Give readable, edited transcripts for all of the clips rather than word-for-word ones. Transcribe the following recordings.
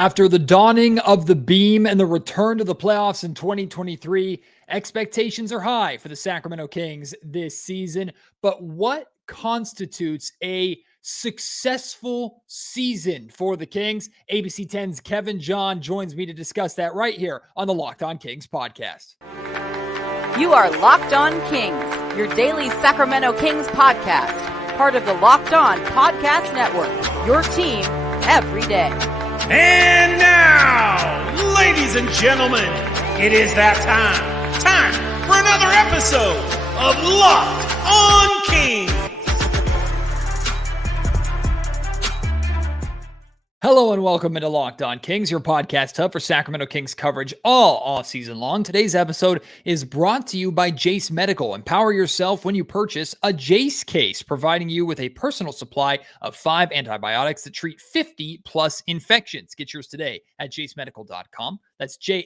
After the dawning of the beam and the return to the playoffs in 2023, expectations are high for the Sacramento Kings this season. But what constitutes a successful season for the Kings? ABC 10's Kevin John joins me to discuss that right here on the Locked On Kings podcast. You are Locked On Kings, your daily Sacramento Kings podcast, part of the Locked On Podcast Network, your team every day. And now, ladies and gentlemen, it is that time for another episode of Locked On Kings. Hello and welcome into Locked On Kings, your podcast hub for Sacramento Kings coverage all season long. Today's episode is brought to you by Jase Medical. Empower yourself when you purchase a Jase case, providing you with a personal supply of 5 antibiotics that treat 50 plus infections. Get yours today at jasemedical.com. That's Jase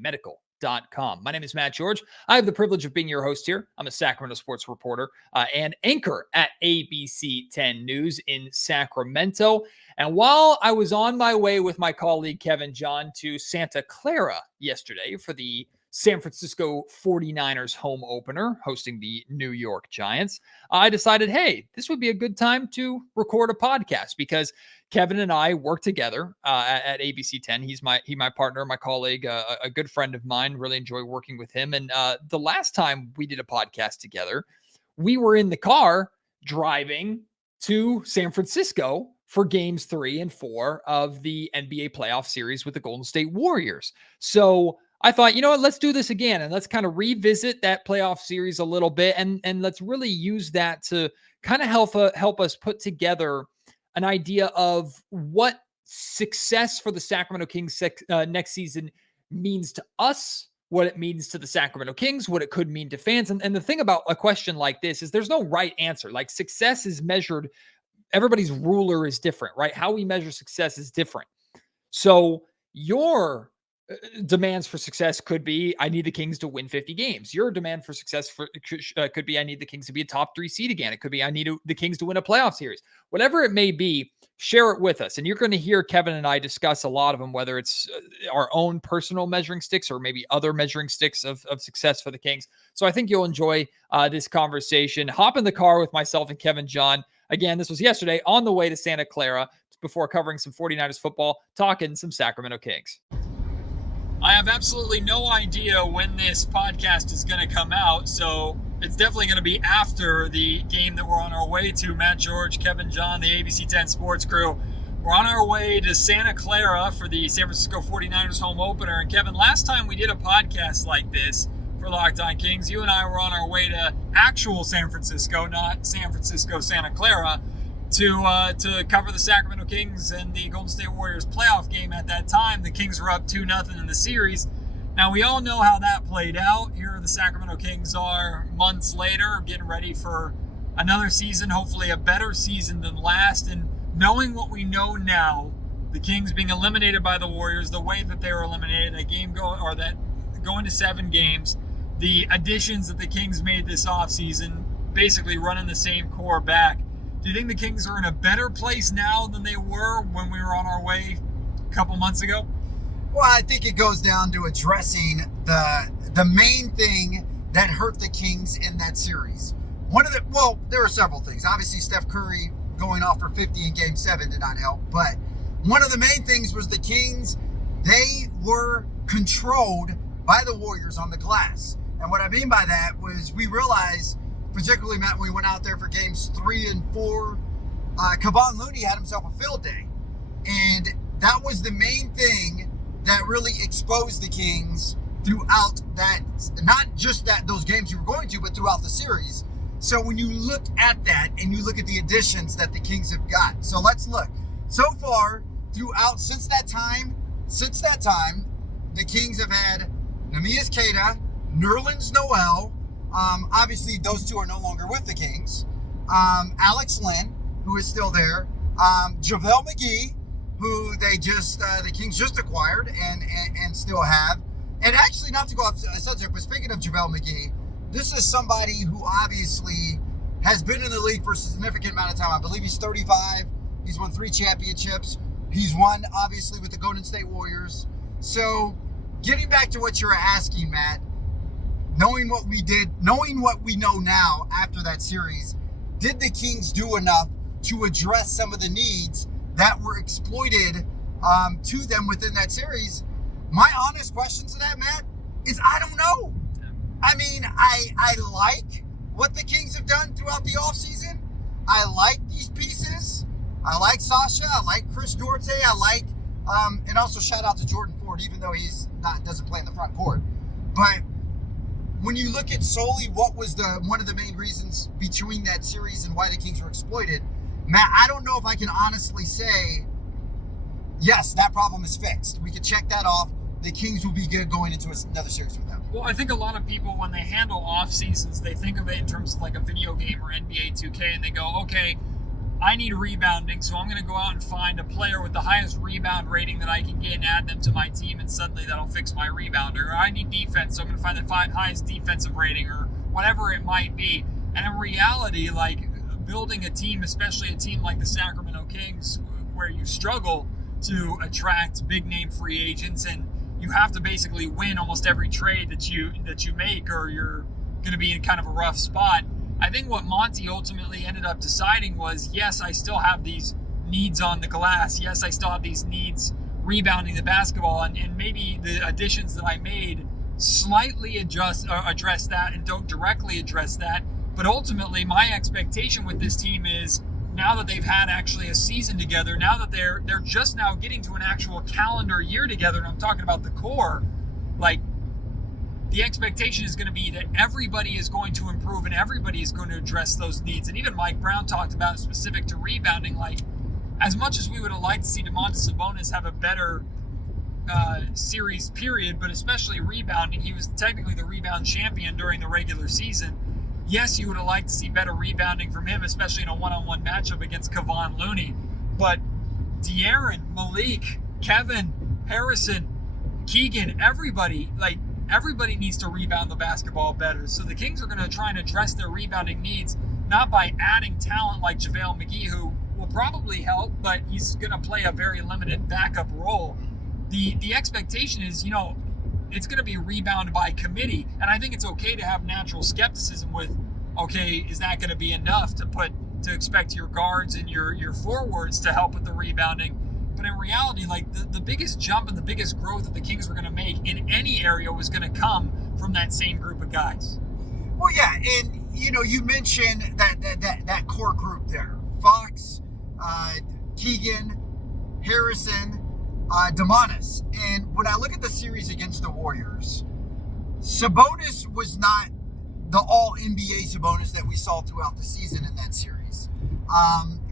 Medical.com. My name is Matt George. I have the privilege of being your host here. I'm a Sacramento sports reporter and anchor at ABC 10 News in Sacramento. And while I was on my way with my colleague Kevin John to Santa Clara yesterday for the San Francisco 49ers home opener hosting the New York Giants, I decided, hey, this would be a good time to record a podcast because Kevin and I work together at ABC 10. He's my partner, my colleague, a good friend of mine. Really enjoy working with him. And the last time we did a podcast together, we were in the car driving to San Francisco for games 3 and 4 of the NBA playoff series with the Golden State Warriors. So I thought, you know what, let's do this again and let's kind of revisit that playoff series a little bit and let's really use that to kind of help us put together an idea of what success for the Sacramento Kings next season means to us, what it means to the Sacramento Kings, what it could mean to fans. And the thing about a question like this is there's no right answer. Like success is measured, everybody's ruler is different, right? How we measure success is different. So your demands for success could be, I need the Kings to win 50 games. Your demand for success could be, I need the Kings to be a top 3 seed again. It could be, I need the Kings to win a playoff series. Whatever it may be, share it with us. And you're going to hear Kevin and I discuss a lot of them, whether it's our own personal measuring sticks or maybe other measuring sticks of success for the Kings. So I think you'll enjoy this conversation. Hop in the car with myself and Kevin John. Again, this was yesterday on the way to Santa Clara before covering some 49ers football, talking some Sacramento Kings. I have absolutely no idea when this podcast is going to come out, so it's definitely going to be after the game that we're on our way to. Matt George, Kevin John, the ABC 10 sports crew. We're on our way to Santa Clara for the San Francisco 49ers home opener. And Kevin, last time we did a podcast like this for Locked On Kings, you and I were on our way to actual San Francisco, not San Francisco, Santa Clara, to cover the Sacramento Kings and the Golden State Warriors playoff game. At that time, the Kings were up 2-0 in the series. Now, we all know how that played out. Here the Sacramento Kings are months later, getting ready for another season, hopefully a better season than last. And knowing what we know now, the Kings being eliminated by the Warriors, the way that they were eliminated, going to 7 games, the additions that the Kings made this offseason, basically running the same core back. Do you think the Kings are in a better place now than they were when we were on our way a couple months ago? Well, I think it goes down to addressing the main thing that hurt the Kings in that series. There are several things. Obviously, Steph Curry going off for 50 in Game 7 did not help. But one of the main things was the Kings, they were controlled by the Warriors on the glass. And what I mean by that was we realized, particularly, Matt, when we went out there for games 3 and 4, Kevon Looney had himself a field day. And that was the main thing that really exposed the Kings throughout that, not just those games you were going to, but throughout the series. So when you look at that and you look at the additions that the Kings have got. So let's look. So far, since that time, the Kings have had Neemias Queta, Nerlens Noel. Obviously, those two are no longer with the Kings. Alex Len, who is still there. JaVale McGee, who the Kings just acquired and still have. And actually, not to go off subject, but speaking of JaVale McGee, this is somebody who obviously has been in the league for a significant amount of time. I believe he's 35. He's won 3 championships. He's won, obviously, with the Golden State Warriors. So, getting back to what you're asking, Matt, knowing what we know now after that series, did the Kings do enough to address some of the needs that were exploited to them within that series? My honest question to that, Matt, is I don't know. I mean, I like what the Kings have done throughout the offseason. I like these pieces. I like Sasha. I like Chris Duarte. I like, and also shout out to Jordan Ford, even though doesn't play in the front court. But when you look at solely what was one of the main reasons between that series and why the Kings were exploited, Matt, I don't know if I can honestly say, yes, that problem is fixed. We could check that off. The Kings will be good going into another series with them. Well, I think a lot of people, when they handle off seasons, they think of it in terms of like a video game or NBA 2K, and they go, okay, I need rebounding, so I'm going to go out and find a player with the highest rebound rating that I can get and add them to my team, and suddenly that'll fix my rebounder. Or I need defense, so I'm going to find the highest defensive rating, or whatever it might be. And in reality, like building a team, especially a team like the Sacramento Kings, where you struggle to attract big name free agents, and you have to basically win almost every trade that you make, or you're going to be in kind of a rough spot. I think what Monty ultimately ended up deciding was, yes, I still have these needs on the glass. Yes, I still have these needs rebounding the basketball, and maybe the additions that I made slightly address that and don't directly address that. But ultimately, my expectation with this team is, now that they've had actually a season together, now that they're just now getting to an actual calendar year together, and I'm talking about the core, like, the expectation is going to be that everybody is going to improve and everybody is going to address those needs. And even Mike Brown talked about, specific to rebounding, like, as much as we would have liked to see Domantas Sabonis have a better series period, but especially rebounding, he was technically the rebound champion during the regular season. Yes, you would have liked to see better rebounding from him, especially in a one-on-one matchup against Kevon Looney. But De'Aaron, Malik, Kevin, Harrison, Keegan, everybody needs to rebound the basketball better. So the Kings are going to try and address their rebounding needs, not by adding talent like JaVale McGee, who will probably help, but he's going to play a very limited backup role. The expectation is, it's going to be rebound by committee. And I think it's okay to have natural skepticism with, okay, is that going to be enough to expect your guards and your forwards to help with the rebounding? But in reality, like, the biggest jump and the biggest growth that the Kings were going to make in any area was going to come from that same group of guys. Well, yeah, and you mentioned that core group there: Fox, Keegan, Harrison, Domantas. And when I look at the series against the Warriors, Sabonis was not the all-NBA Sabonis that we saw throughout the season in that series.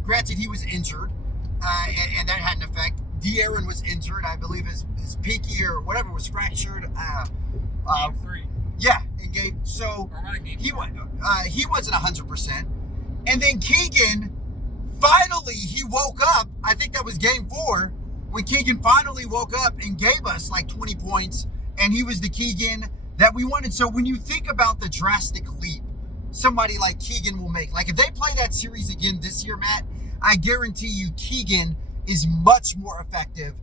Granted, he was injured. And that had an effect. De'Aaron was injured. I believe his pinky or whatever was fractured. Game 3. Yeah, in game. So he wasn't 100%. And then Keegan, finally, he woke up. I think that was game 4 when Keegan finally woke up and gave us like 20 points. And he was the Keegan that we wanted. So when you think about the drastic leap somebody like Keegan will make, like if they play that series again this year, Matt, I guarantee you Keegan is much more effective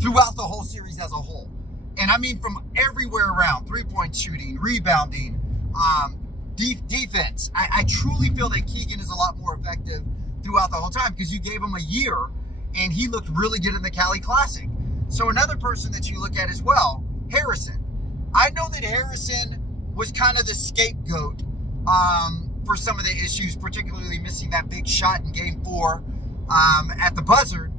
throughout the whole series as a whole. And I mean from everywhere around: three-point shooting, rebounding, defense. I truly feel that Keegan is a lot more effective throughout the whole time, because you gave him a year and he looked really good in the Cali Classic. So another person that you look at as well, Harrison. I know that Harrison was kind of the scapegoat for some of the issues, particularly missing that big shot in game 4 at the buzzer.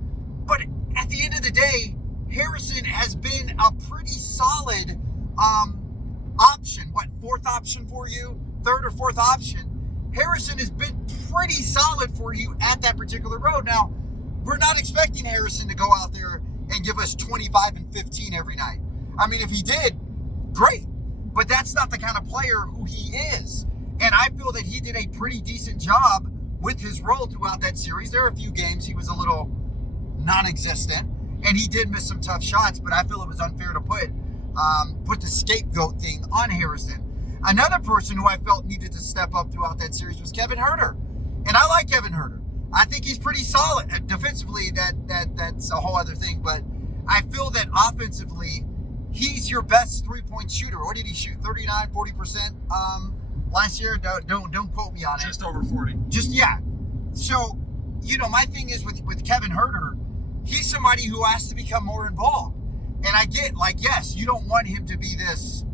But at the end of the day, Harrison has been a pretty solid option. What, 4th option for you? 3rd or 4th option? Harrison has been pretty solid for you at that particular road. Now, we're not expecting Harrison to go out there and give us 25 and 15 every night. I mean, if he did, great. But that's not the kind of player who he is. And I feel that he did a pretty decent job with his role throughout that series. There are a few games he was a little non-existent, and he did miss some tough shots, but I feel it was unfair to put the scapegoat thing on Harrison. Another person who I felt needed to step up throughout that series was Kevin Huerter. And I like Kevin Huerter. I think he's pretty solid. Defensively, that's a whole other thing. But I feel that offensively, he's your best three-point shooter. What did he shoot? 39, 40% last year? Don't quote me on it. Just over 40. Yeah. So, my thing is with Kevin Huerter, he's somebody who has to become more involved. And I get, yes, you don't want him to be this,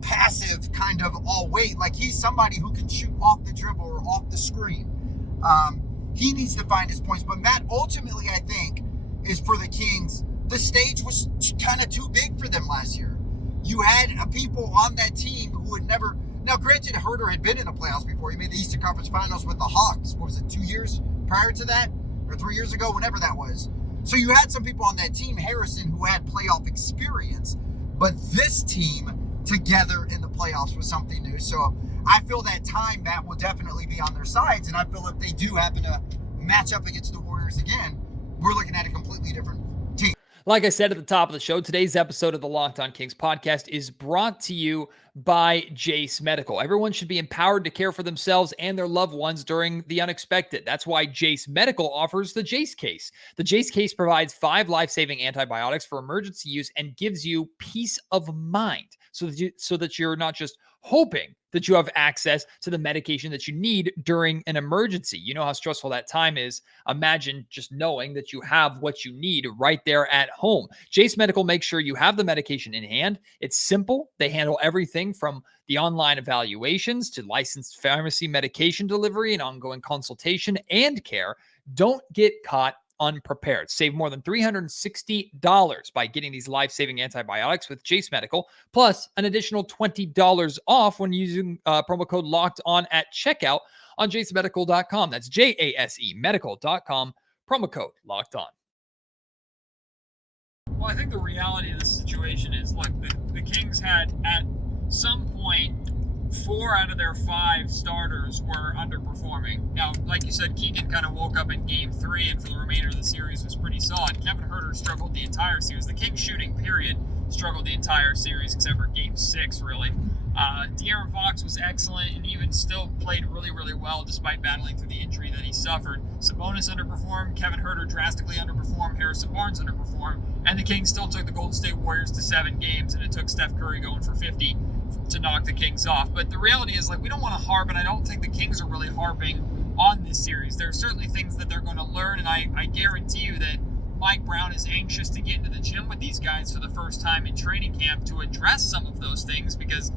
passive kind of all weight. Like, he's somebody who can shoot off the dribble or off the screen. He needs to find his points. But Matt, ultimately, I think, is for the Kings, the stage was kind of too big for them last year. You had people on that team who had never... Now, granted, Huerter had been in the playoffs before. He made the Eastern Conference Finals with the Hawks. What was it, 2 years prior to that? Or 3 years ago? Whenever that was. So you had some people on that team, Harrison, who had playoff experience. But this team together in the playoffs was something new. So I feel that time, Matt, will definitely be on their sides. And I feel if they do happen to match up against the Warriors again, we're looking at a completely different team. Like I said at the top of the show, today's episode of the Locked On Kings podcast is brought to you by Jase Medical. Everyone should be empowered to care for themselves and their loved ones during the unexpected. That's why Jase Medical offers the Jase case. The Jase case provides 5 life-saving antibiotics for emergency use and gives you peace of mind so that you're not just hoping that you have access to the medication that you need during an emergency. You know how stressful that time is. Imagine just knowing that you have what you need right there at home. Jase Medical makes sure you have the medication in hand. It's simple. They handle everything from the online evaluations to licensed pharmacy medication delivery and ongoing consultation and care. Don't get caught unprepared. Save more than $360 by getting these life-saving antibiotics with Jase Medical, plus an additional $20 off when using promo code Locked On at checkout on jasemedical.com. That's JASE medical.com, promo code Locked On. Well, I think the reality of this situation is, look, the Kings had at some point 4 out of their 5 starters were underperforming. Now, like you said, Keegan kind of woke up in Game 3, and for the remainder of the series was pretty solid. Kevin Huerter struggled the entire series. The Kings shooting, period, struggled the entire series except for Game 6, really. De'Aaron Fox was excellent and even still played really, really well despite battling through the injury that he suffered. Sabonis underperformed, Kevin Huerter drastically underperformed, Harrison Barnes underperformed, and the Kings still took the Golden State Warriors to 7 games, and it took Steph Curry going for 50 to knock the Kings off. But the reality is, we don't want to harp, and I don't think the Kings are really harping on this series. There are certainly things that they're going to learn, and I guarantee you that Mike Brown is anxious to get into the gym with these guys for the first time in training camp to address some of those things, because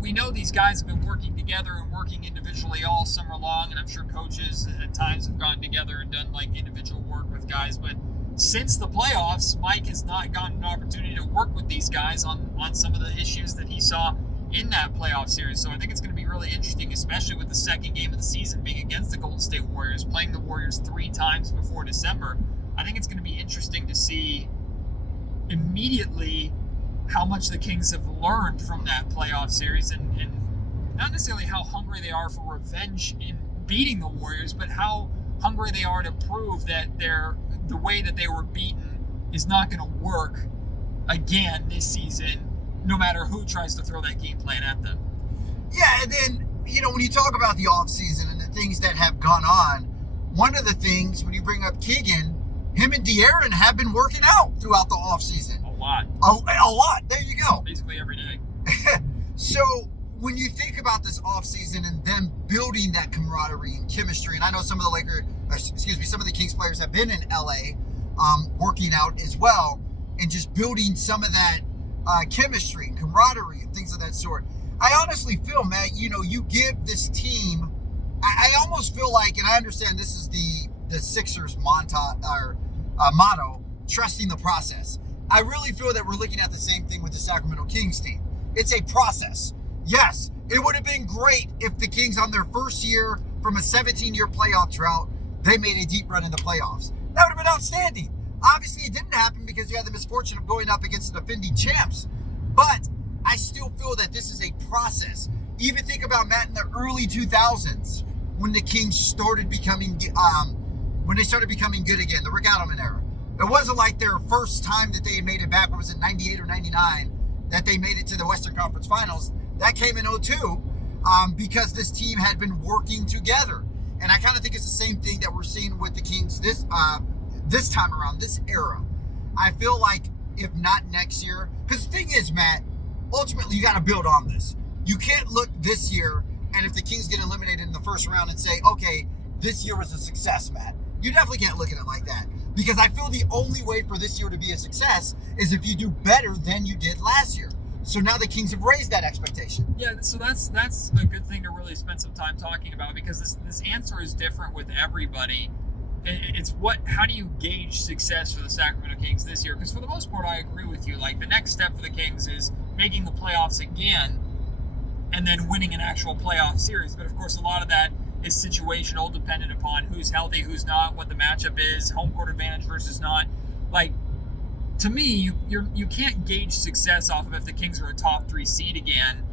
we know these guys have been working together and working individually all summer long, and I'm sure coaches at times have gone together and done individual work with guys, but since the playoffs, Mike has not gotten an opportunity to work with these guys on some of the issues that he saw in that playoff series. So I think it's going to be really interesting, especially with the second game of the season being against the Golden State Warriors, playing the Warriors 3 times before December. I think it's going to be interesting to see immediately how much the Kings have learned from that playoff series, and not necessarily how hungry they are for revenge in beating the Warriors, but how hungry they are to prove that the way that they were beaten is not going to work again this season, no matter who tries to throw that game plan at them. Yeah, and then, when you talk about the offseason and the things that have gone on, one of the things, when you bring up Keegan, him and De'Aaron have been working out throughout the offseason. A lot. A lot. There you go. Basically every day. So when you think about this offseason and them building that camaraderie and chemistry, and I know some of the Kings players have been in LA working out as well, and just building some of that chemistry and camaraderie and things of that sort. I honestly feel, Matt, you give this team, I almost feel like, and I understand this is the Sixers motto, trusting the process. I really feel that we're looking at the same thing with the Sacramento Kings team. It's a process. Yes, it would have been great if the Kings on their first year from a 17-year playoff drought, they made a deep run in the playoffs. That would have been outstanding. Obviously, it didn't happen because you had the misfortune of going up against the defending champs. But I still feel that this is a process. Even think about, Matt, in the early 2000s when the Kings started becoming good again, the Rick Adelman era. It wasn't like their first time that they had made it back, what was it, 98 or 99, that they made it to the Western Conference Finals. That came in 2002 because this team had been working together. And I kind of think it's the same thing that we're seeing with the Kings this time around, this era. I feel like if not next year, because the thing is, Matt, ultimately you got to build on this. You can't look this year and if the Kings get eliminated in the first round and say, okay, this year was a success, Matt. You definitely can't look at it like that, because I feel the only way for this year to be a success is if you do better than you did last year. So now the Kings have raised that expectation. Yeah, so that's a good thing to really spend some time talking about, because this answer is different with everybody. It's how do you gauge success for the Sacramento Kings this year? Because for the most part, I agree with you. Like, the next step for the Kings is making the playoffs again and then winning an actual playoff series. But of course, a lot of that is situational, dependent upon who's healthy, who's not, what the matchup is, home court advantage versus not. Like, to me, you can't gauge success off of if the Kings are a top 3 seed again.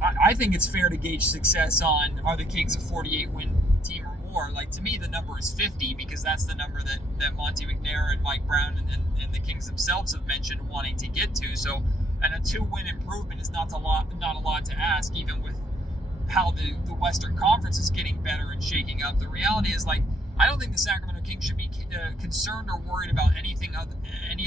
I think it's fair to gauge success on, are the Kings a 48-win team or more? Like, to me, the number is 50, because that's the number that Monte McNair and Mike Brown and the Kings themselves have mentioned wanting to get to. So, and a 2-win improvement is not a lot to ask, even with how the Western Conference is getting better and shaking up. The reality is, like, I don't think the Sacramento Kings should be concerned or worried about any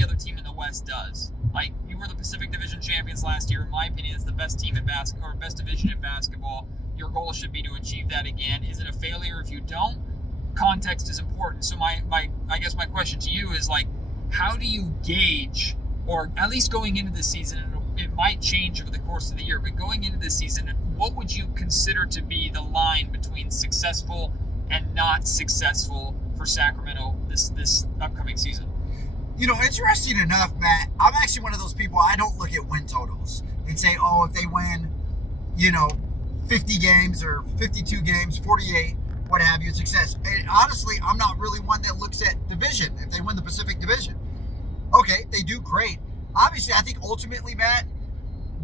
other team in the West does. Like, you were the Pacific Division champions last year. In my opinion, it's the best team in basketball, or best division in basketball. Your goal should be to achieve that again. Is it a failure if you don't? Context is important. So I guess my question to you is, like, how do you gauge, or at least going into this season, and it might change over the course of the year, but going into this season, what would you consider to be the line between successful and not successful for Sacramento this upcoming season? You know, interesting enough, Matt, I'm actually one of those people, I don't look at win totals and say, oh, if they win, 50 games or 52 games, 48, what have you, success. And honestly, I'm not really one that looks at division. If they win the Pacific Division, okay, they do great. Obviously, I think ultimately, Matt,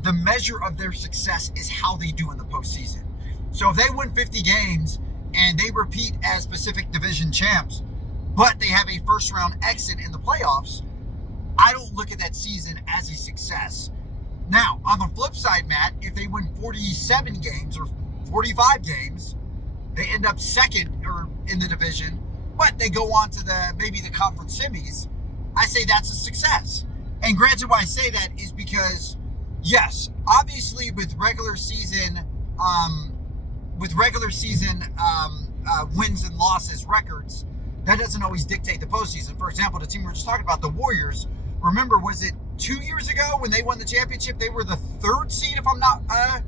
the measure of their success is how they do in the postseason. So if they win 50 games and they repeat as Pacific Division champs, but they have a first-round exit in the playoffs, I don't look at that season as a success. Now, on the flip side, Matt, if they win 47 games or 45 games, they end up second or in the division, but they go on to maybe the conference semis, I say that's a success. And granted, why I say that is because, yes, obviously with regular season wins and losses records, that doesn't always dictate the postseason. For example, the team we were just talking about, the Warriors, remember, was it 2 years ago when they won the championship? They were the 3rd seed, if I'm not...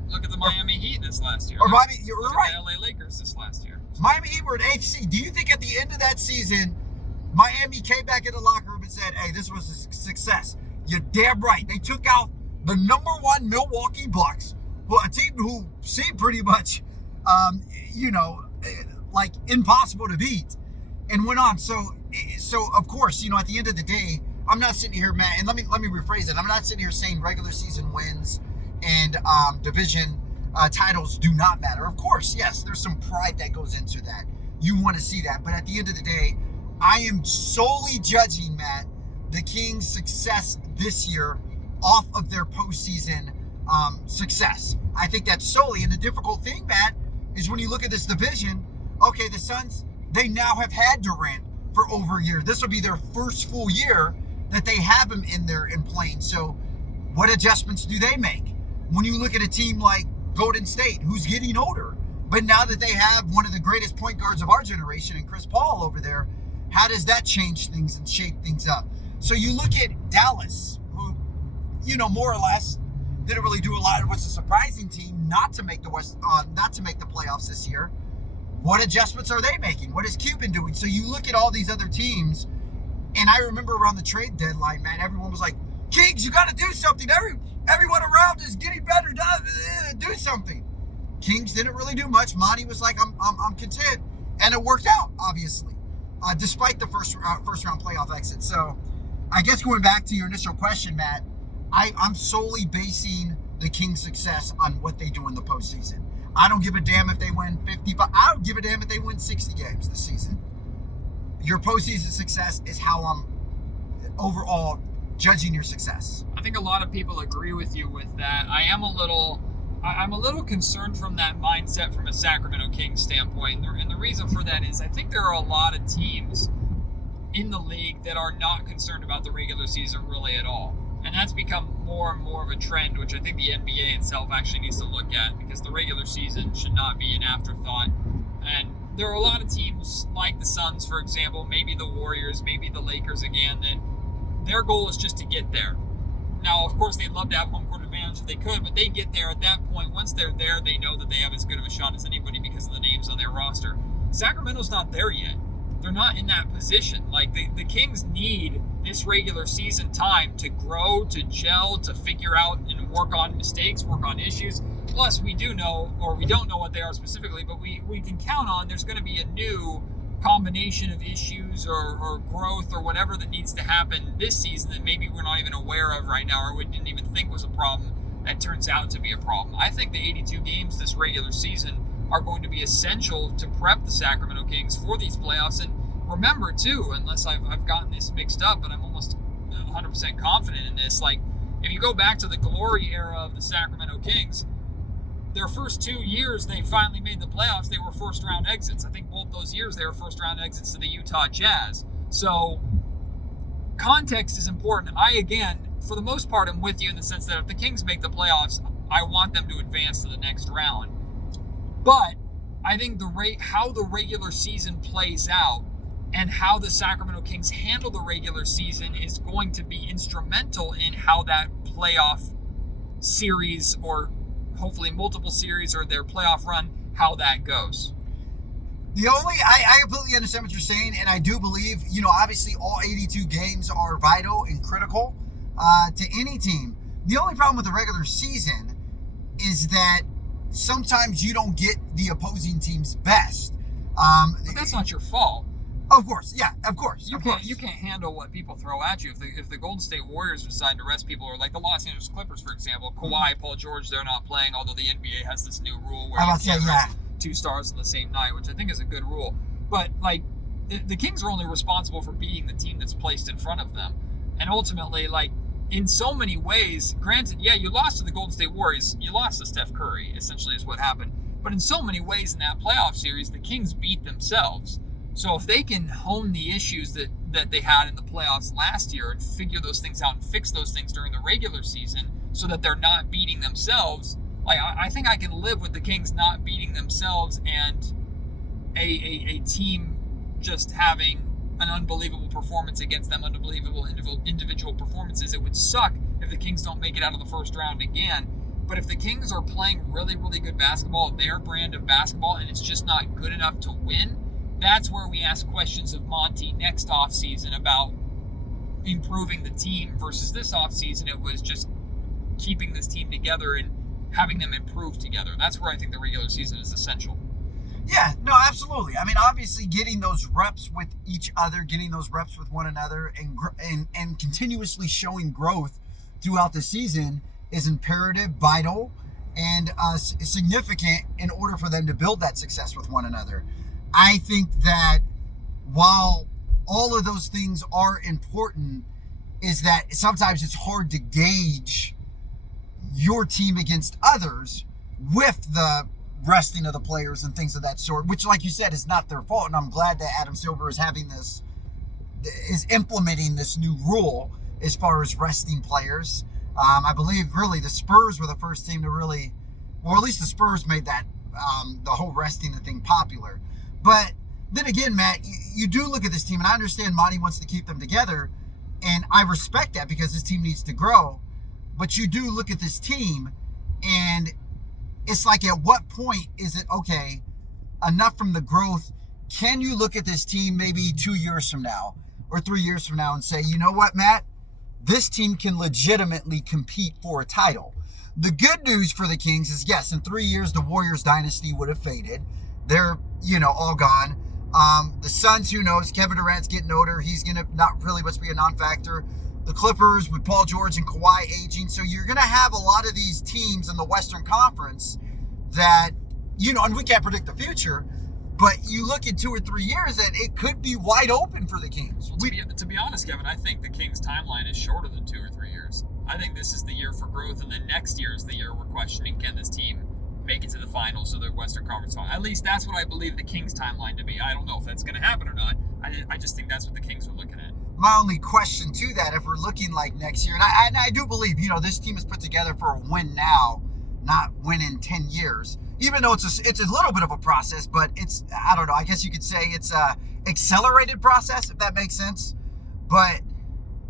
Look at the Miami Heat this last year. Or Miami, you're Look right. at the LA Lakers this last year. Miami Heat were an 8th seed. Do you think at the end of that season, Miami came back in the locker room and said, hey, this was a success? You're damn right. They took out the number 1 Milwaukee Bucks, well, a team who seemed pretty much, like impossible to beat, and went on. So of course, at the end of the day, I'm not sitting here, Matt, and let me rephrase it. I'm not sitting here saying regular season wins and division titles do not matter. Of course, yes, there's some pride that goes into that. You want to see that, but at the end of the day, I am solely judging, Matt, the Kings' success this year off of their postseason success. I think that's solely, and the difficult thing, Matt, is when you look at this division, okay, the Suns, they now have had Durant for over a year. This will be their first full year that they have him in there and playing. So what adjustments do they make? When you look at a team like Golden State, who's getting older, but now that they have one of the greatest point guards of our generation and Chris Paul over there, how does that change things and shake things up? So you look at Dallas, who, more or less didn't really do a lot. It was a surprising team not to make the playoffs this year. What adjustments are they making? What is Cuban doing? So you look at all these other teams, and I remember around the trade deadline, man, everyone was like, Kings, you got to do something. Everyone around is getting better. Do something. Kings didn't really do much. Monty was like, I'm content. And it worked out, obviously, despite the first round playoff exit. So I guess going back to your initial question, Matt, I'm solely basing the Kings' success on what they do in the postseason. I don't give a damn if they win 55. I don't give a damn if they win 60 games this season. Your postseason success is how I'm overall judging your success. I think a lot of people agree with you with that. I'm a little concerned from that mindset from a Sacramento Kings standpoint. And the reason for that is I think there are a lot of teams in the league that are not concerned about the regular season really at all. And that's become more and more of a trend, which I think the NBA itself actually needs to look at, because the regular season should not be an afterthought. And there are a lot of teams like the Suns, for example, maybe the Warriors, maybe the Lakers again, that their goal is just to get there. Now, of course, they'd love to have home court advantage if they could, but they get there at that point. Once they're there, they know that they have as good of a shot as anybody because of the names on their roster. Sacramento's not there yet. They're not in that position. Like, the Kings need this regular season time to grow, to gel, to figure out and work on mistakes, work on issues. Plus, we do know, or we don't know what they are specifically, but we can count on there's going to be a new combination of issues or growth or whatever that needs to happen this season that maybe we're not even aware of right now, or we didn't even think was a problem that turns out to be a problem. I think the 82 games this regular season are going to be essential to prep the Sacramento Kings for these playoffs. And remember too, unless I've gotten this mixed up, but I'm almost 100% confident in this, like, if you go back to the glory era of the Sacramento Kings, their first 2 years they finally made the playoffs, they were first round exits. I think both those years they were first round exits to the Utah Jazz. So context is important. Again, for the most part, I'm with you in the sense that if the Kings make the playoffs, I want them to advance to the next round. But I think how the regular season plays out and how the Sacramento Kings handle the regular season is going to be instrumental in how that playoff series, or hopefully multiple series, or their playoff run, how that goes. I completely understand what you're saying, and I do believe, obviously all 82 games are vital and critical to any team. The only problem with the regular season is that sometimes you don't get the opposing team's best. But that's not your fault. Of course, yeah, of course. You can't handle what people throw at you. If the Golden State Warriors decide to rest people, or like the Los Angeles Clippers, for example, Kawhi, Paul George, they're not playing, although the NBA has this new rule where you can't rest 2 stars on the same night, which I think is a good rule. But like, the Kings are only responsible for beating the team that's placed in front of them. And ultimately, like, in so many ways, granted, yeah, you lost to the Golden State Warriors, you lost to Steph Curry, essentially is what happened. But in so many ways in that playoff series, the Kings beat themselves. So if they can hone the issues that they had in the playoffs last year and figure those things out and fix those things during the regular season so that they're not beating themselves, like, I think I can live with the Kings not beating themselves and a team just having an unbelievable performance against them, unbelievable individual performances. It would suck if the Kings don't make it out of the first round again. But if the Kings are playing really, really good basketball, their brand of basketball, and it's just not good enough to win, that's where we ask questions of Monty next offseason about improving the team, versus this offseason it was just keeping this team together and having them improve together. That's where I think the regular season is essential. Yeah, no, absolutely. I mean, obviously getting those reps with each other, getting those reps with one another, and continuously showing growth throughout the season is imperative, vital, and significant in order for them to build that success with one another. I think that while all of those things are important, is that sometimes it's hard to gauge your team against others with the resting of the players and things of that sort, which, like you said, is not their fault. And I'm glad that Adam Silver is implementing this new rule as far as resting players. I believe really the Spurs were the first team to really, or at least the Spurs made that, the whole resting the thing popular. But then again, Matt, you do look at this team, and I understand Monty wants to keep them together, and I respect that because this team needs to grow. But you do look at this team, and it's like, at what point is it, okay, enough from the growth? Can you look at this team maybe 2 years from now or 3 years from now and say, you know what, Matt? This team can legitimately compete for a title. The good news for the Kings is, yes, in 3 years, the Warriors dynasty would have faded. They're, all gone. The Suns, who knows? Kevin Durant's getting older. He's going to not really must be a non-factor. The Clippers with Paul George and Kawhi aging. So you're going to have a lot of these teams in the Western Conference that, and we can't predict the future, but you look in 2 or 3 years and it could be wide open for the Kings. Well, to be honest, Kevin, I think the Kings' timeline is shorter than 2 or 3 years. I think this is the year for growth, and then next year is the year we're questioning, can this team make it to the finals of the Western Conference Final? At least that's what I believe the Kings timeline to be. I don't know if that's going to happen or not. I just think that's what the Kings are looking at. My only question to that, if we're looking like next year, and I do believe, this team is put together for a win now, not win in 10 years, even though it's a little bit of a process, but I don't know, I guess you could say it's a accelerated process, if that makes sense. But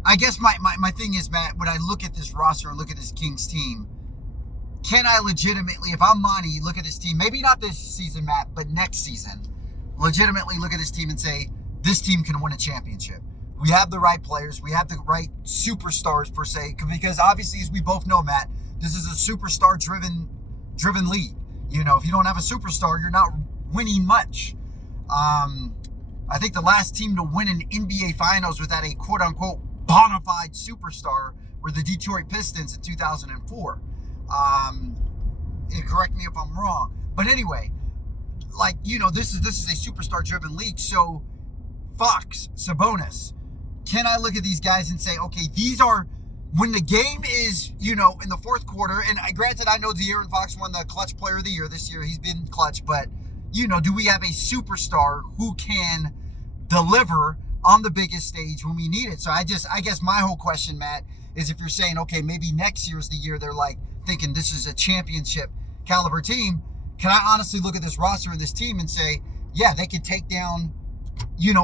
I guess my thing is, Matt, when I look at this roster and look at this Kings team, can I legitimately, if I'm Monty, look at this team, maybe not this season, Matt, but next season, legitimately look at this team and say, this team can win a championship? We have the right players. We have the right superstars, per se, because obviously, as we both know, Matt, this is a superstar-driven league. If you don't have a superstar, you're not winning much. I think the last team to win an NBA Finals without a quote-unquote bona fide superstar were the Detroit Pistons in 2004. Correct me if I'm wrong. But anyway, this is a superstar-driven league. So, Fox, Sabonis, can I look at these guys and say, okay, these are, when the game is, in the fourth quarter, and granted, I know De'Aaron Fox won the Clutch Player of the Year this year. He's been clutch, but, do we have a superstar who can deliver on the biggest stage when we need it? So I guess my whole question, Matt, is if you're saying, okay, maybe next year's the year they're thinking this is a championship caliber team, can I honestly look at this roster and this team and say, yeah, they can take down,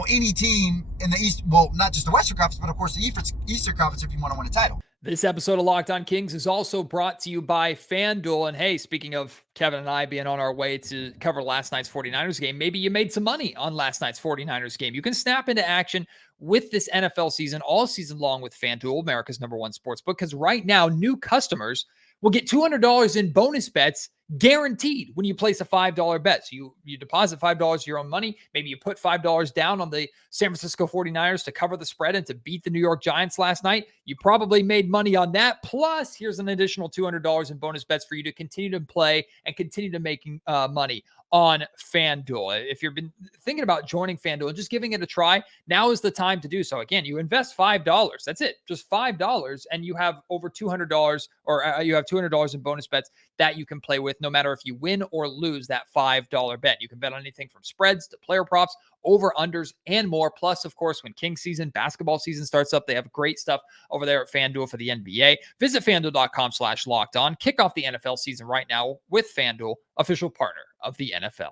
any team in the East, well, not just the Western Conference, but of course the Eastern Conference if you want to win a title. This episode of Locked On Kings is also brought to you by FanDuel. And hey, speaking of Kevin and I being on our way to cover last night's 49ers game, maybe you made some money on last night's 49ers game. You can snap into action with this NFL season all season long with FanDuel, America's #1 sportsbook, because right now new customers will get $200 in bonus bets guaranteed when you place a $5 bet. So you deposit $5 of your own money. Maybe you put $5 down on the San Francisco 49ers to cover the spread and to beat the New York Giants last night. You probably made money on that. Plus, here's an additional $200 in bonus bets for you to continue to play and continue to making money on FanDuel. If you've been thinking about joining FanDuel and just giving it a try, now is the time to do so. Again, you invest $5. That's it, just $5, and you have over $200, or you have $200 in bonus bets that you can play with, no matter if you win or lose that $5 bet. You can bet on anything from spreads to player props, over-unders, and more. Plus, of course, when Kings season, basketball season starts up, they have great stuff over there at FanDuel for the NBA. Visit FanDuel.com/LockedOn. Kick off the NFL season right now with FanDuel, official partner of the NFL.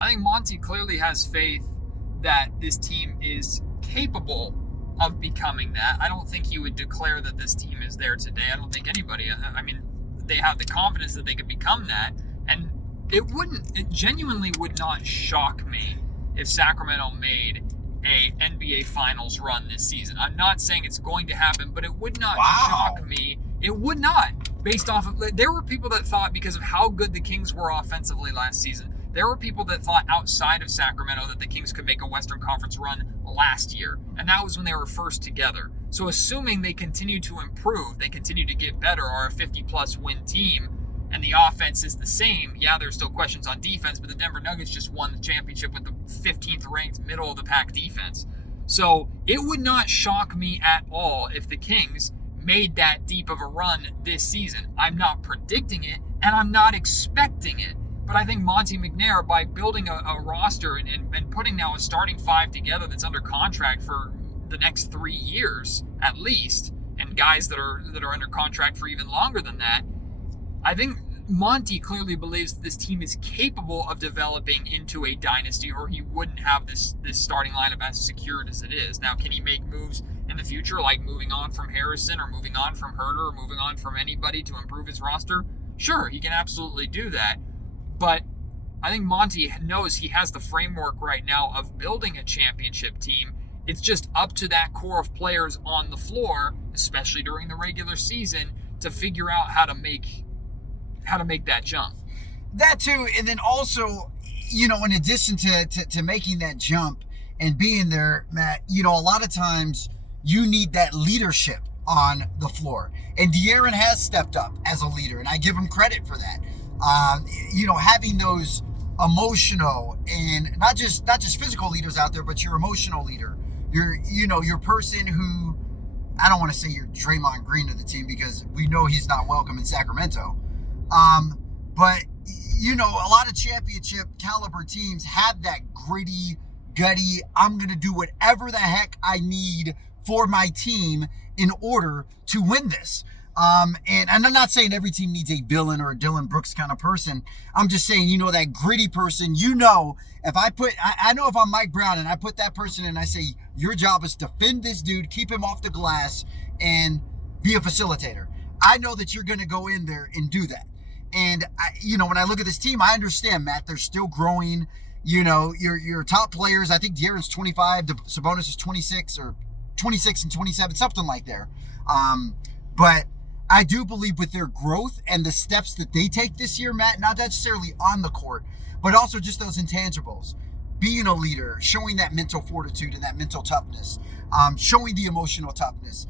I think Monty clearly has faith that this team is capable of becoming that. I don't think he would declare that this team is there today. I don't think anybody, they have the confidence that they could become that. And it genuinely would not shock me if Sacramento made a NBA Finals run this season. I'm not saying it's going to happen, but it would not shock me. It would not, based off of, there were people that thought, because of how good the Kings were offensively last season, there were people that thought outside of Sacramento that the Kings could make a Western Conference run last year, and that was when they were first together. So assuming they continue to improve, they continue to get better, are a 50-plus win team, and the offense is the same, yeah, there's still questions on defense, but the Denver Nuggets just won the championship with the 15th ranked middle-of-the-pack defense. So it would not shock me at all if the Kings made that deep of a run this season. I'm not predicting it, and I'm not expecting it. But I think Monty McNair, by building a roster and putting now a starting five together that's under contract for the next 3 years at least, and guys that are under contract for even longer than that, I think Monty clearly believes that this team is capable of developing into a dynasty, or he wouldn't have this starting lineup as secured as it is. Now, can he make moves in the future, like moving on from Harrison or moving on from Herter or moving on from anybody to improve his roster? Sure, he can absolutely do that. But I think Monty knows he has the framework right now of building a championship team. It's just up to that core of players on the floor, especially during the regular season, to figure out how to make that jump. That too, and then also, in addition to making that jump and being there, Matt, a lot of times you need that leadership on the floor. And De'Aaron has stepped up as a leader, and I give him credit for that. Having those emotional and not just physical leaders out there, but your emotional leader, your person who, I don't want to say you're Draymond Green to the team because we know he's not welcome in Sacramento. But, you know, a lot of championship caliber teams have that gritty, gutty, I'm going to do whatever the heck I need for my team in order to win this. And I'm not saying every team needs a villain or a Dylan Brooks kind of person. I'm just saying, you know, that gritty person, you know, if I know if I'm Mike Brown and I put that person in and I say, your job is to defend this dude, keep him off the glass, and be a facilitator. I know that you're going to go in there and do that. And, you know, when I look at this team, I understand, Matt, they're still growing. You know, your top players, I think De'Aaron's 25, Sabonis is 26 or 26 and 27, something like there. But I do believe with their growth and the steps that they take this year, Matt, not necessarily on the court, but also just those intangibles. Being a leader, showing that mental fortitude and that mental toughness, showing the emotional toughness,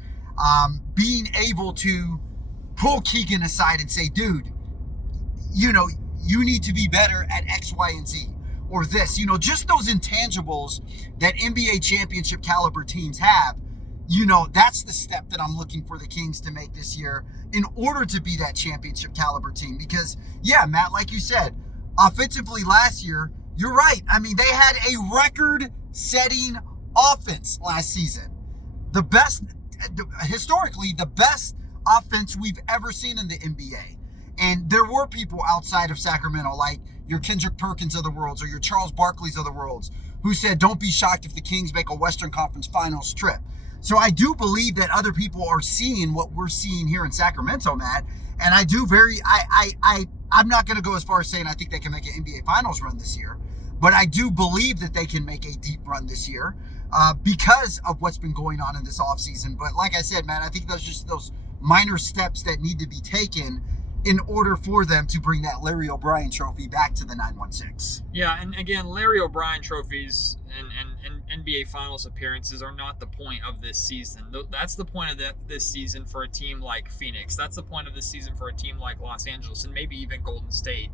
being able to pull Keegan aside and say, dude, you know, you need to be better at X, Y, and Z, or this, you know, just those intangibles that NBA championship caliber teams have. You know, that's the step that I'm looking for the Kings to make this year in order to be that championship caliber team. Because, yeah, Matt, like you said, offensively last year, you're right. I mean, they had a record-setting offense last season. The best, historically, the best offense we've ever seen in the NBA. And there were people outside of Sacramento, like your Kendrick Perkins of the worlds or your Charles Barkley's of the worlds, who said, don't be shocked if the Kings make a Western Conference Finals trip. So I do believe that other people are seeing what we're seeing here in Sacramento, Matt. And I do I'm not going to go as far as saying I think they can make an NBA Finals run this year, but I do believe that they can make a deep run this year because of what's been going on in this offseason. But like I said, Matt, I think those just those minor steps that need to be taken in order for them to bring that Larry O'Brien trophy back to the 916. Yeah, and again, Larry O'Brien trophies and NBA Finals appearances are not the point of this season. That's the point of this season for a team like Phoenix. That's the point of this season for a team like Los Angeles and maybe even Golden State.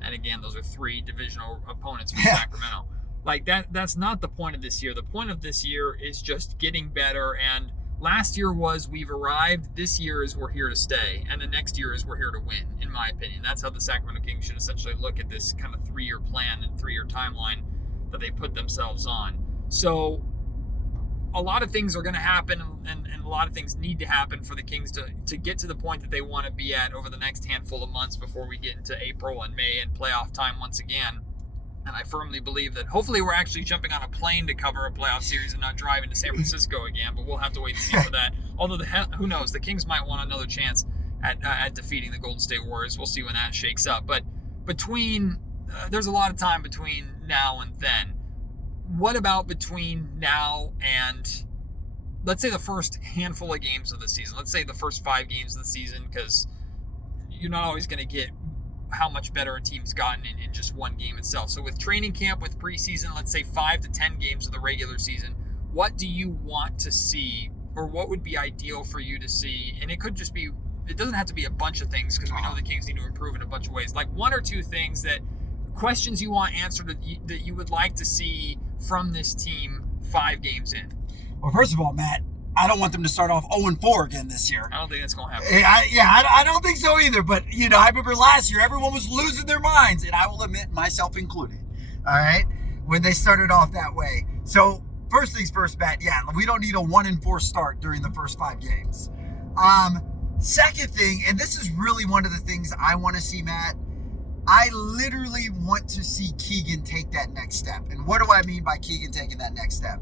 And again, those are three divisional opponents for Sacramento. Like that's not the point of this year. The point of this year is just getting better. And last year was we've arrived. This year is we're here to stay. And the next year is we're here to win, in my opinion. That's how the Sacramento Kings should essentially look at this kind of 3-year plan and 3-year timeline that they put themselves on. So a lot of things are going to happen and a lot of things need to happen for the Kings to get to the point that they want to be at over the next handful of months before we get into April and May and playoff time once again. And I firmly believe that hopefully we're actually jumping on a plane to cover a playoff series and not driving to San Francisco again, but we'll have to wait and see for that. Although, who knows, the Kings might want another chance at defeating the Golden State Warriors. We'll see when that shakes up. But there's a lot of time between now and then. What about between now and, let's say, the first handful of games of the season? Let's say the first 5 games of the season, because you're not always going to get how much better a team's gotten in just one game itself. So with training camp, with preseason, let's say 5 to 10 games of the regular season, what do you want to see, or what would be ideal for you to see? And it could just be, it doesn't have to be a bunch of things, because we know the Kings need to improve in a bunch of ways. Like 1 or 2 things that, questions you want answered that you would like to see from this team 5 games in. Well, first of all, Matt, I don't want them to start off 0-4 again this year. I don't think that's going to happen. I don't think so either. But, you know, I remember last year, everyone was losing their minds, and I will admit, myself included, all right, when they started off that way. So, first things first, Matt, yeah, we don't need a 1-4 start during the first 5 games. Second thing, and this is really one of the things I want to see, Matt, I literally want to see Keegan take that next step. And what do I mean by Keegan taking that next step?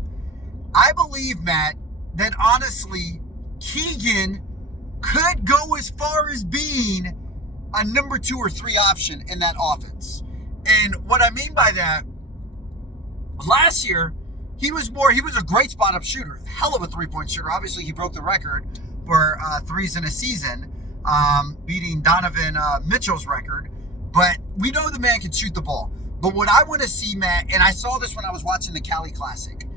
I believe, Matt, that honestly, Keegan could go as far as being a number 2 or 3 option in that offense. And what I mean by that, last year, he was a great spot-up shooter, hell of a 3-point shooter. Obviously, he broke the record for threes in a season, beating Donovan Mitchell's record. But we know the man can shoot the ball. But what I want to see, Matt, and I saw this when I was watching the Cali Classic,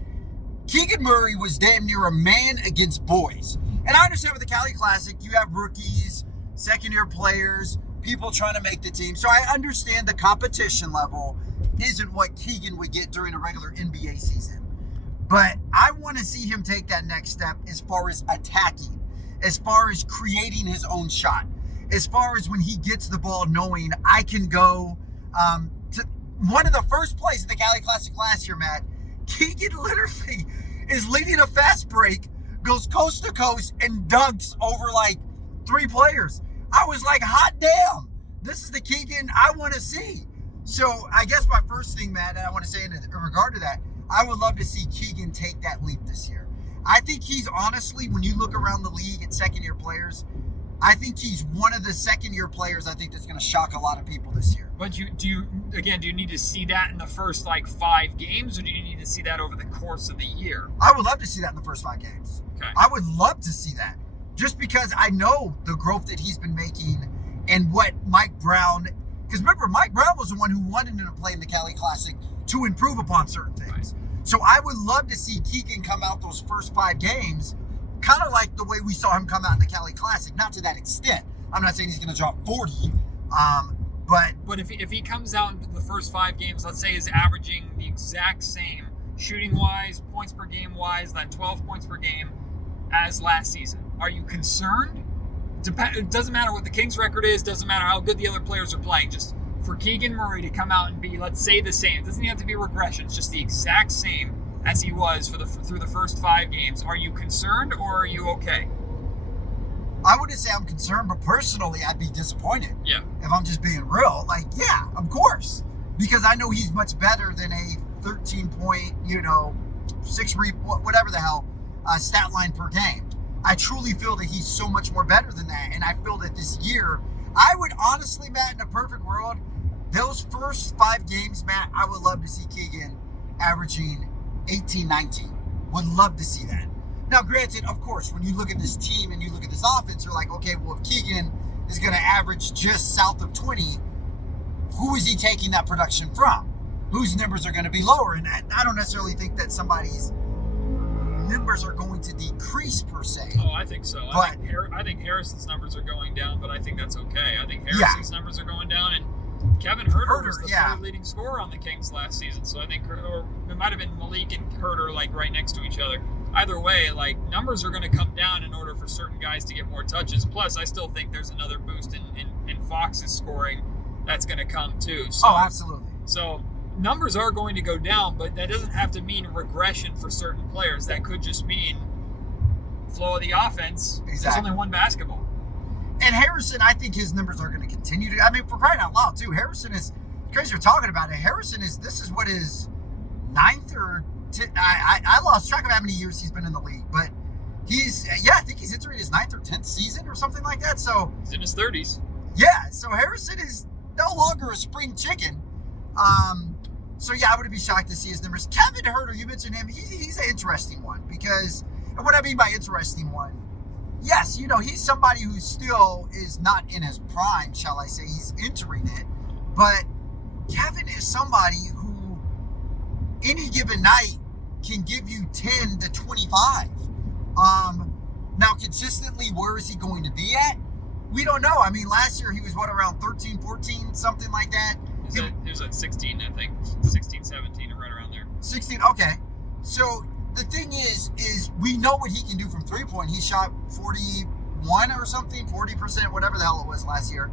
Keegan Murray was damn near a man against boys. And I understand with the Cali Classic, you have rookies, second-year players, people trying to make the team. So I understand the competition level isn't what Keegan would get during a regular NBA season. But I want to see him take that next step as far as attacking, as far as creating his own shot, as far as when he gets the ball knowing I can go to one of the first plays in the Cali Classic last year, Matt. Keegan literally is leading a fast break, goes coast to coast, and dunks over like 3 players. I was like, hot damn, this is the Keegan I want to see. So I guess my first thing, Matt, and I want to say in regard to that, I would love to see Keegan take that leap this year. I think he's honestly, when you look around the league at second-year players, I think he's one of the second-year players I think that's going to shock a lot of people this year. But do you need to see that in the first like 5 games, or do you need to see that over the course of the year? I would love to see that in the first 5 games. Okay. I would love to see that, just because I know the growth that he's been making and what Mike Brown, because remember, Mike Brown was the one who wanted him to play in the Cali Classic to improve upon certain things. Right. So I would love to see Keegan come out those first 5 games, kind of like the way we saw him come out in the Cali Classic. Not to that extent. I'm not saying he's going to drop 40, but if he comes out in the first 5 games, let's say is averaging the exact same shooting wise, points per game wise, that 12 points per game as last season, are you concerned? It doesn't matter what the Kings record is, doesn't matter how good the other players are playing, just for Keegan Murray to come out and be, let's say, the same. It doesn't have to be regression. It's just the exact same as he was through the first 5 games. Are you concerned or are you okay? I wouldn't say I'm concerned, but personally, I'd be disappointed. Yeah. If I'm just being real. Like, yeah, of course. Because I know he's much better than a 13-point, 6 whatever the hell, stat line per game. I truly feel that he's so much more better than that. And I feel that this year, I would honestly, Matt, in a perfect world, those first 5 games, Matt, I would love to see Keegan averaging 18, 19. Would love to see that. Now, granted, of course, when you look at this team and you look at this offense, you're like, okay, well, if Keegan is going to average just south of 20, who is he taking that production from? Whose numbers are going to be lower? And I don't necessarily think that somebody's numbers are going to decrease per se. Oh, I think so. I think Harrison's numbers are going down, but I think that's okay. I think Harrison's numbers are going down, and Kevin Huerter was the third leading scorer on the Kings last season. So I think, or it might have been Malik and Huerter like right next to each other. Either way, like numbers are going to come down in order for certain guys to get more touches. Plus, I still think there's another boost in Fox's scoring that's going to come too. So, oh, absolutely. So numbers are going to go down, but that doesn't have to mean regression for certain players. That could just mean flow of the offense. Exactly. There's only one basketball. And Harrison, I think his numbers are going to continue to. I mean, for crying out loud, too. Harrison is, because you're talking about it, this is what his 9th or 10th. I lost track of how many years he's been in the league, but I think he's entering his 9th or 10th season or something like that. So he's in his 30s. Yeah, so Harrison is no longer a spring chicken. So yeah, I would be shocked to see his numbers. Kevin Huerter, you mentioned him. He's an interesting one because, and what I mean by interesting one, yes, he's somebody who still is not in his prime, shall I say. He's entering it. But Kevin is somebody who any given night can give you 10 to 25. Now, consistently, where is he going to be at? We don't know. I mean, last year he was, around 13, 14, something like that? He was at 16, I think. 16, 17, or right around there. 16, okay. So the thing is we know what he can do from 3-point. He shot 41 or something, 40%, whatever the hell it was last year.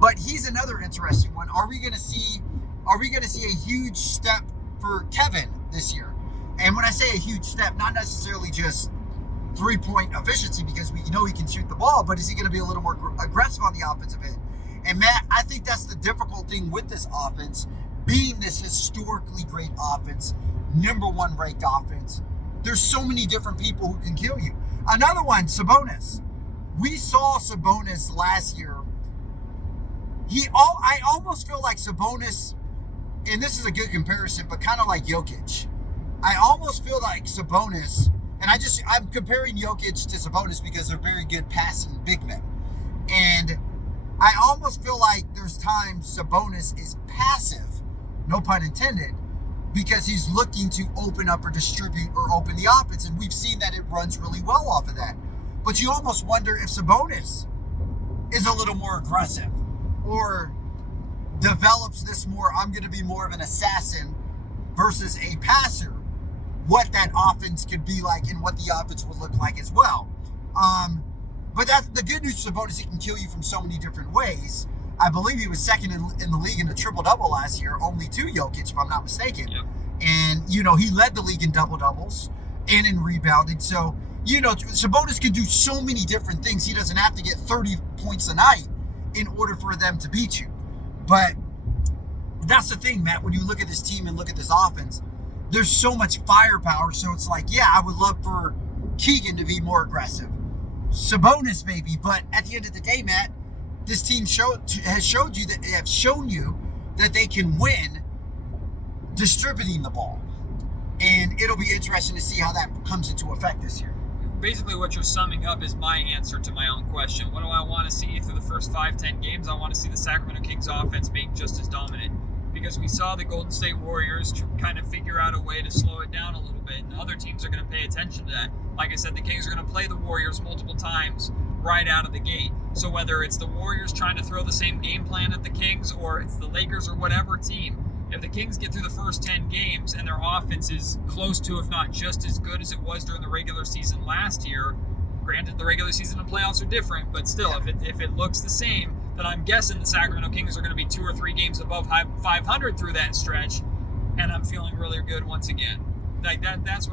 But he's another interesting one. Are we going to see a huge step for Kevin this year? And when I say a huge step, not necessarily just 3-point efficiency, because we know he can shoot the ball, but is he going to be a little more aggressive on the offensive end? And Matt, I think that's the difficult thing with this offense, being this historically great offense, number 1 ranked offense. There's so many different people who can kill you. Another one, Sabonis. We saw Sabonis last year. I almost feel like Sabonis, and this is a good comparison, but kind of like Jokic. I almost feel like Sabonis, and I'm comparing Jokic to Sabonis because they're very good passing big men. And I almost feel like there's times Sabonis is passive, no pun intended, because he's looking to open up or distribute or open the offense, and we've seen that it runs really well off of that. But you almost wonder if Sabonis is a little more aggressive or develops this more, I'm going to be more of an assassin versus a passer, what that offense could be like and what the offense would look like as well. But that's the good news. Sabonis, it can kill you from so many different ways. I believe he was second in the league in a triple-double last year, only to Jokic, if I'm not mistaken. Yep. And, he led the league in double-doubles and in rebounding. So, Sabonis can do so many different things. He doesn't have to get 30 points a night in order for them to beat you. But that's the thing, Matt, when you look at this team and look at this offense, there's so much firepower. So it's like, yeah, I would love for Keegan to be more aggressive. Sabonis maybe, but at the end of the day, Matt, this team has shown you that they can win distributing the ball. And it'll be interesting to see how that comes into effect this year. Basically, what you're summing up is my answer to my own question. What do I want to see through the first 5-10 games? I want to see the Sacramento Kings offense being just as dominant, because we saw the Golden State Warriors kind of figure out a way to slow it down a little bit, and other teams are going to pay attention to that. Like I said, the Kings are going to play the Warriors multiple times right out of the gate. So whether it's the Warriors trying to throw the same game plan at the Kings, or it's the Lakers or whatever team, if the Kings get through the first 10 games and their offense is close to, if not just as good as it was during the regular season last year, granted the regular season and playoffs are different, but still, if it looks the same, then I'm guessing the Sacramento Kings are going to be 2 or 3 games above 500 through that stretch, and I'm feeling really good once again. Like that's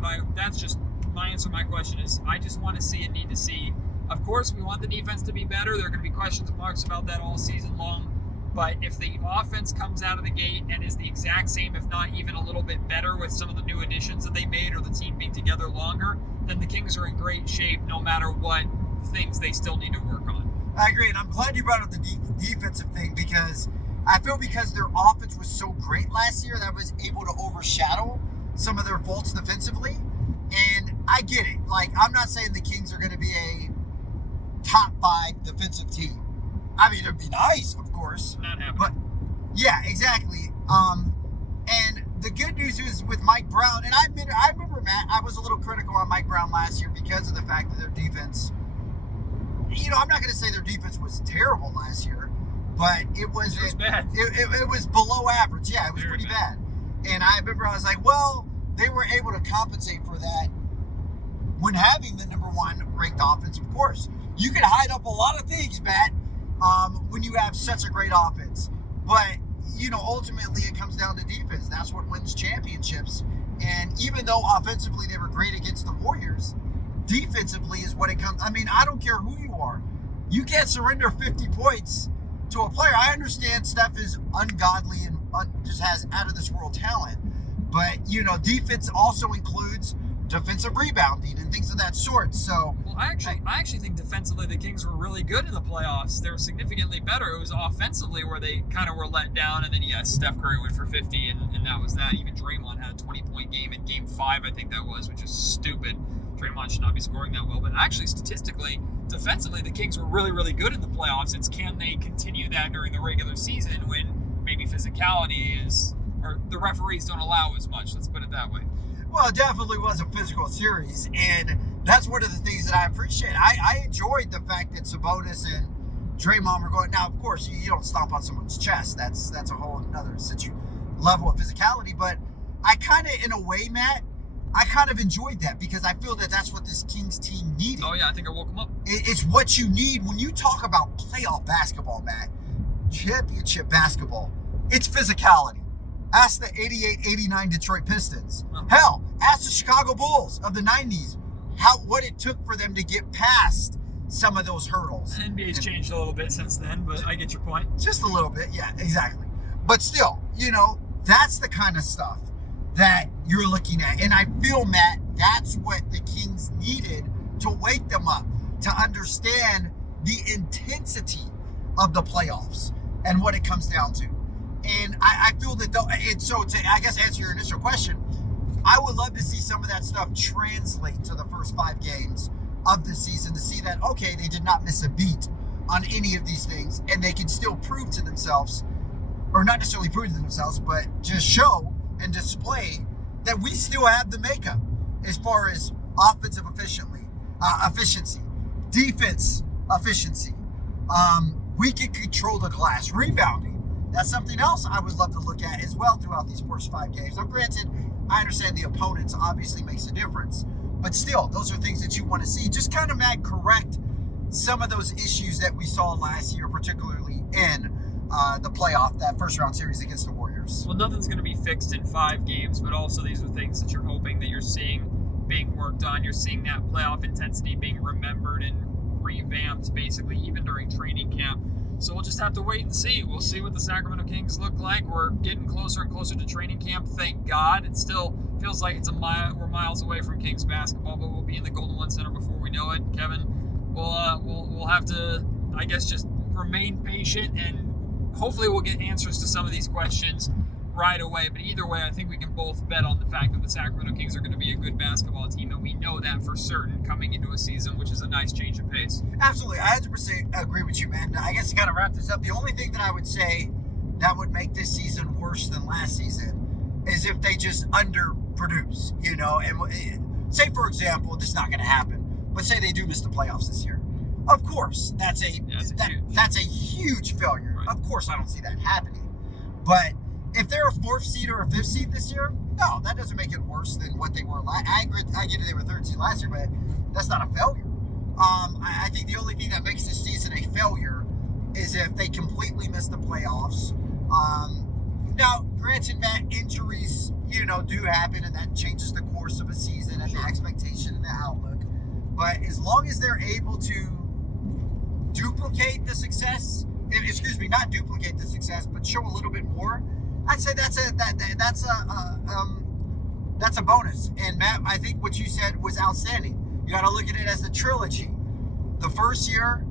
just my answer to my question is I just want to see and need to see. Of course, we want the defense to be better. There are going to be questions and marks about that all season long. But if the offense comes out of the gate and is the exact same, if not even a little bit better with some of the new additions that they made or the team being together longer, then the Kings are in great shape no matter what things they still need to work on. I agree, and I'm glad you brought up the defensive thing, because I feel because their offense was so great last year that was able to overshadow some of their faults defensively. And I get it. Like, I'm not saying the Kings are going to be a top 5 defensive team. I mean, it'd be nice, of course. Not happening. But yeah, exactly. And the good news is with Mike Brown, and I remember, Matt, I was a little critical on Mike Brown last year because of the fact that their defense, I'm not going to say their defense was terrible last year, but it was bad. It was below average. Yeah, it was Very pretty bad. And I remember I was like, well, they were able to compensate for that when having the number 1 ranked offense, of course. You can hide up a lot of things, Matt, when you have such a great offense. But, ultimately it comes down to defense. That's what wins championships. And even though offensively they were great against the Warriors, defensively is what it comes. I mean, I don't care who you are. You can't surrender 50 points to a player. I understand Steph is ungodly and just has out-of-this-world talent. But, defense also includes defensive rebounding and things of that sort. So, well, I actually think defensively the Kings were really good in the playoffs. They were significantly better. It was offensively where they kind of were let down. And then, yes, Steph Curry went for 50, and that was that. Even Draymond had a 20-point game in Game 5, I think that was, which is stupid. Draymond should not be scoring that well. But actually, statistically, defensively, the Kings were really, really good in the playoffs. It's can they continue that during the regular season when maybe physicality is, or the referees don't allow as much. Let's put it that way. Well, it definitely was a physical series, and that's one of the things that I appreciate. I enjoyed the fact that Sabonis and Draymond were going. Now, of course, you don't stomp on someone's chest. That's a whole other level of physicality. But I kind of, in a way, Matt, I kind of enjoyed that because I feel that that's what this Kings team needed. Oh, yeah, I think I woke them up. It's what you need when you talk about playoff basketball, Matt. Championship basketball. It's physicality. Ask the 88-89 Detroit Pistons. Hell, ask the Chicago Bulls of the 90s what it took for them to get past some of those hurdles. The NBA's changed a little bit since then, but I get your point. Just a little bit, yeah, exactly. But still, that's the kind of stuff that you're looking at. And I feel, Matt, that's what the Kings needed to wake them up, to understand the intensity of the playoffs and what it comes down to. And I feel that, so to, I guess, answer your initial question, I would love to see some of that stuff translate to the first 5 games of the season to see that, okay, they did not miss a beat on any of these things, and they can still prove to themselves, or not necessarily prove to themselves, but just show and display that we still have the makeup as far as offensive efficiency, defense efficiency. We can control the glass, rebounding. That's something else I would love to look at as well throughout these first 5 games. Now, granted, I understand the opponents obviously makes a difference, but still, those are things that you want to see. Just kind of, Matt, correct some of those issues that we saw last year, particularly in the playoff, that first round series against the Warriors. Well, nothing's going to be fixed in 5 games, but also these are things that you're hoping that you're seeing being worked on. You're seeing that playoff intensity being remembered and revamped, basically, even during training camp. So we'll just have to wait and see. We'll see what the Sacramento Kings look like. We're getting closer and closer to training camp, thank God. It still feels like we're miles away from Kings basketball, but we'll be in the Golden One Center before we know it. Kevin, we'll have to, I guess, just remain patient, and hopefully we'll get answers to some of these questions right away. But either way, I think we can both bet on the fact that the Sacramento Kings are going to be a good basketball team, and we know that for certain coming into a season, which is a nice change of pace. Absolutely. I 100% agree with you, man. I guess to kind of wrap this up, the only thing that I would say that would make this season worse than last season is if they just underproduce, and say, for example, this is not going to happen, but say they do miss the playoffs this year. Of course, that's a huge failure. Right. Of course, I don't see that happening. But if they're a 4th seed or a 5th seed this year, no, that doesn't make it worse than what they were last. I get it, they were 3rd seed last year, but that's not a failure. I think the only thing that makes this season a failure is if they completely miss the playoffs. Now, granted, Matt, injuries, do happen, and that changes the course of a season and the expectation and the outlook. But as long as they're able to duplicate the success, not duplicate the success, but show a little bit more, I'd say that's a bonus. And Matt, I think what you said was outstanding. You got to look at it as a trilogy. The first year,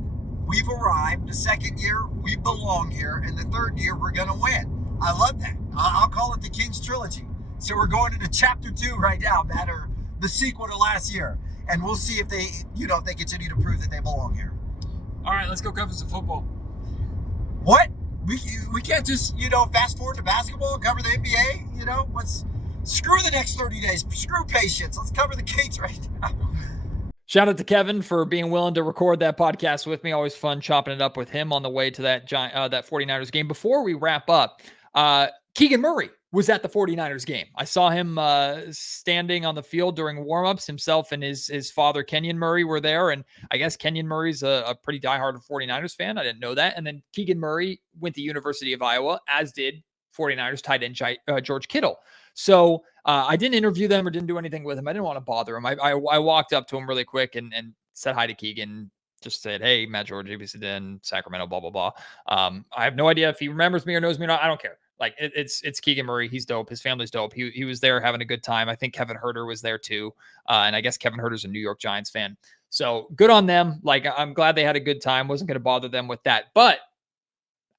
we've arrived. The second year, we belong here. And the third year, we're going to win. I love that. I'll call it the Kings trilogy. So we're going into chapter 2 right now, Matt, or the sequel to last year. And we'll see if they, if they continue to prove that they belong here. All right, let's go cover some football. What? We can't just, fast forward to basketball and cover the NBA? Screw the next 30 days. Screw patience. Let's cover the Kings right now. Shout out to Kevin for being willing to record that podcast with me. Always fun chopping it up with him on the way to that 49ers game. Before we wrap up, Keegan Murray was at the 49ers game. I saw him standing on the field during warmups. Himself and his father, Kenyon Murray, were there. And I guess Kenyon Murray's a pretty diehard 49ers fan. I didn't know that. And then Keegan Murray went to University of Iowa, as did 49ers tight end George Kittle. So I didn't interview them or didn't do anything with him. I didn't want to bother him. I walked up to him really quick and said hi to Keegan. Just said, hey, Matt George, ABC in Sacramento, blah, blah, blah. I have no idea if he remembers me or knows me or not. I don't care. Like, it's Keegan Murray. He's dope. His family's dope. He was there having a good time. I think Kevin Huerter was there too. And I guess Kevin Huerter's a New York Giants fan. So good on them. Like, I'm glad they had a good time. Wasn't going to bother them with that. But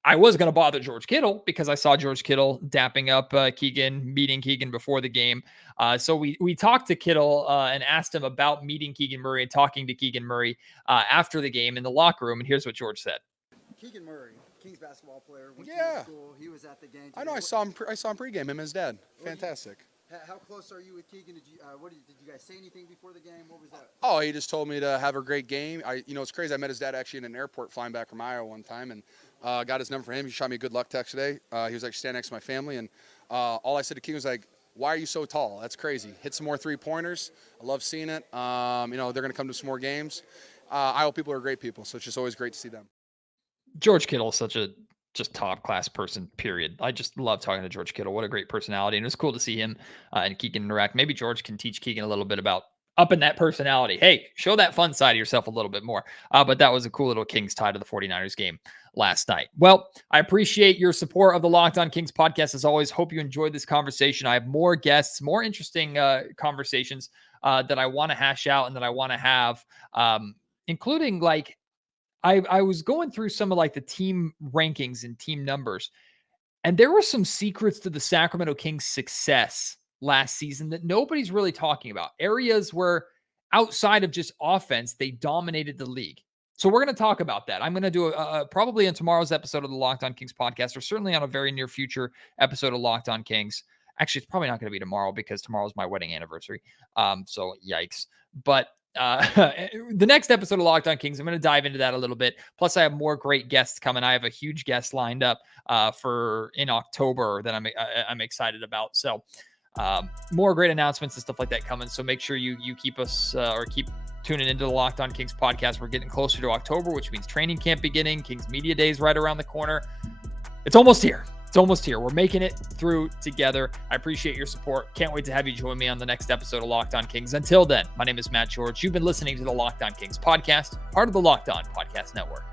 I was going to bother George Kittle because I saw George Kittle dapping up meeting Keegan before the game. So we talked to Kittle and asked him about meeting Keegan Murray and talking to Keegan Murray after the game in the locker room. And here's what George said. Keegan Murray, Kings basketball player. Went to school. He was at the game. I know. I saw him pregame. Him and his dad. Fantastic. How close are you with Keegan? Did you guys say anything before the game? What was that? Oh, he just told me to have a great game. It's crazy. I met his dad actually in an airport flying back from Iowa one time, and got his number for him. He shot me a good luck text today. He was actually standing next to my family, and all I said to Keegan was like, "Why are you so tall? That's crazy. Hit some more 3-pointers. I love seeing it. They're going to come to some more games. Iowa people are great people, so it's just always great to see them." George Kittle is such a just top class person, period. I just love talking to George Kittle. What a great personality. And it was cool to see him and Keegan interact. Maybe George can teach Keegan a little bit about upping that personality. Hey, show that fun side of yourself a little bit more. But that was a cool little Kings tie to the 49ers game last night. Well, I appreciate your support of the Locked On Kings podcast. As always, hope you enjoyed this conversation. I have more guests, more interesting conversations that I want to hash out and that I want to have, including like, I was going through some of like the team rankings and team numbers, and there were some secrets to the Sacramento Kings success last season that nobody's really talking about. Areas where outside of just offense, they dominated the league. So we're going to talk about that. I'm going to do probably in tomorrow's episode of the Locked On Kings podcast, or certainly on a very near future episode of Locked On Kings. Actually, it's probably not going to be tomorrow because tomorrow's my wedding anniversary. So yikes. But the next episode of Locked On Kings, I'm going to dive into that a little bit. Plus, I have more great guests coming. I have a huge guest lined up for in October that I'm excited about. So More great announcements and stuff like that coming. So make sure you keep us or keep tuning into the Locked On Kings podcast. We're getting closer to October, which means training camp beginning. Kings Media Day is right around the corner. It's almost here. It's almost here. We're making it through together. I appreciate your support. Can't wait to have you join me on the next episode of Locked On Kings. Until then, my name is Matt George. You've been listening to the Locked On Kings podcast, part of the Locked On Podcast Network.